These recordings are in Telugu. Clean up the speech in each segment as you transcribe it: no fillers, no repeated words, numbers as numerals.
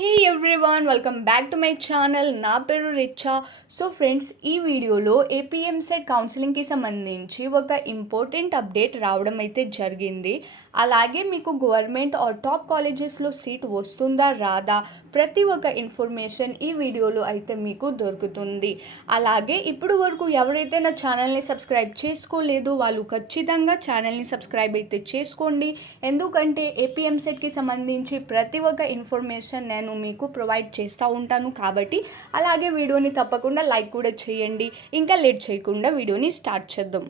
Hey everyone, welcome back to my channel. నా పేరు రిచ్చా. సో ఫ్రెండ్స్, ఈ వీడియోలో ఏపీఎంసెట్ కౌన్సిలింగ్కి సంబంధించి ఒక ఇంపార్టెంట్ అప్డేట్ రావడం అయితే జరిగింది. అలాగే మీకు గవర్నమెంట్ ఆర్ టాప్ కాలేజెస్లో సీట్ వస్తుందా రాదా, ప్రతి ఒక్క ఇన్ఫర్మేషన్ ఈ వీడియోలో అయితే మీకు దొరుకుతుంది. అలాగే ఇప్పుడు వరకు ఎవరైతే నా ఛానల్ని సబ్స్క్రైబ్ చేసుకోలేదో వాళ్ళు ఖచ్చితంగా ఛానల్ని సబ్స్క్రైబ్ అయితే చేసుకోండి. ఎందుకంటే ఏపీఎంసెట్కి సంబంధించి ప్రతి ఒక్క ఇన్ఫర్మేషన్ నేను మీకు ప్రొవైడ్ చేస్తూ ఉంటాను కాబట్టి. అలాగే వీడియోని తప్పకుండా లైక్ కూడా చేయండి. ఇంకా లేట్ చేయకుండా వీడియోని స్టార్ట్ చేద్దాం.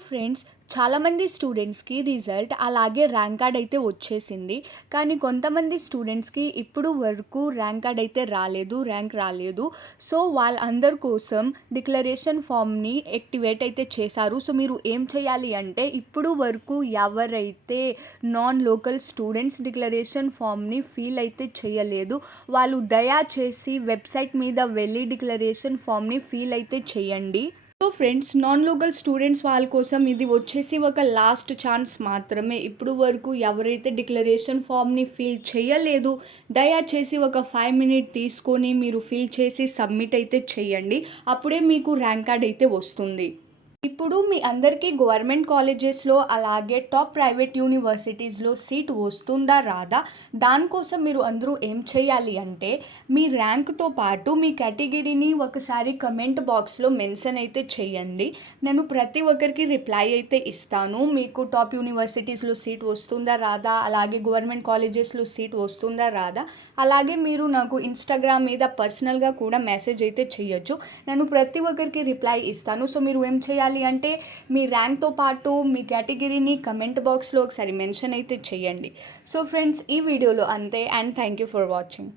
ఫ్రెండ్స్, చాలామంది స్టూడెంట్స్కి రిజల్ట్ అలాగే ర్యాంక్ కార్డ్ అయితే వచ్చేసింది. కానీ కొంతమంది స్టూడెంట్స్కి ఇప్పుడు వరకు ర్యాంక్ కార్డ్ అయితే రాలేదు, ర్యాంక్ రాలేదు. సో వాళ్ళందరి కోసం డిక్లరేషన్ ఫామ్ని యాక్టివేట్ అయితే చేశారు. సో మీరు ఏం చేయాలి అంటే, ఇప్పుడు వరకు ఎవరైతే నాన్ లోకల్ స్టూడెంట్స్ డిక్లరేషన్ ఫామ్ని ఫిల్ అయితే చేయలేదు, వాళ్ళు దయచేసి వెబ్సైట్ మీద వెళ్ళి డిక్లరేషన్ ఫామ్ని ఫిల్ అయితే చేయండి. So friends, non local students వాళ్ళ కోసం ఇది వచ్చేసి ఒక లాస్ట్ ఛాన్స్ మాత్రమే. ఇప్పుడు వరకు ఎవరైతే డిక్లరేషన్ ఫామ్ని ఫిల్ చేయలేదు, దయచేసి ఒక 5 మినిట్ తీసుకొని మీరు ఫిల్ చేసి సబ్మిట్ అయితే చేయండి. అప్పుడే మీకు ర్యాంక్ కార్డ్ అయితే వస్తుంది. ఇప్పుడు మీ అందరికీ గవర్నమెంట్ కాలేజెస్లో అలాగే టాప్ ప్రైవేట్ యూనివర్సిటీస్లో సీట్ వస్తుందా రాదా, దానికోసం మీరు అందరూ ఏం చేయాలి అంటే, మీ ర్యాంక్తో పాటు మీ కేటగిరీని ఒకసారి కమెంట్ బాక్స్లో మెన్షన్ అయితే చేయండి. నేను ప్రతి ఒక్కరికి రిప్లై అయితే ఇస్తాను. మీకు టాప్ యూనివర్సిటీస్లో సీట్ వస్తుందా రాదా, అలాగే గవర్నమెంట్ కాలేజెస్లో సీట్ వస్తుందా రాదా, అలాగే మీరు నాకు ఇన్స్టాగ్రామ్ మీద పర్సనల్గా కూడా మెసేజ్ అయితే చేయొచ్చు. నేను ప్రతి ఒక్కరికి రిప్లై ఇస్తాను. సో మీరు ఏం చేయాలి అంటే, మీ ర్యాంక్తో పాటు మీ కేటగిరీని కమెంట్ బాక్స్లో ఒకసారి మెన్షన్ అయితే చేయండి. సో ఫ్రెండ్స్, ఈ వీడియోలో అంతే. And thank you for watching.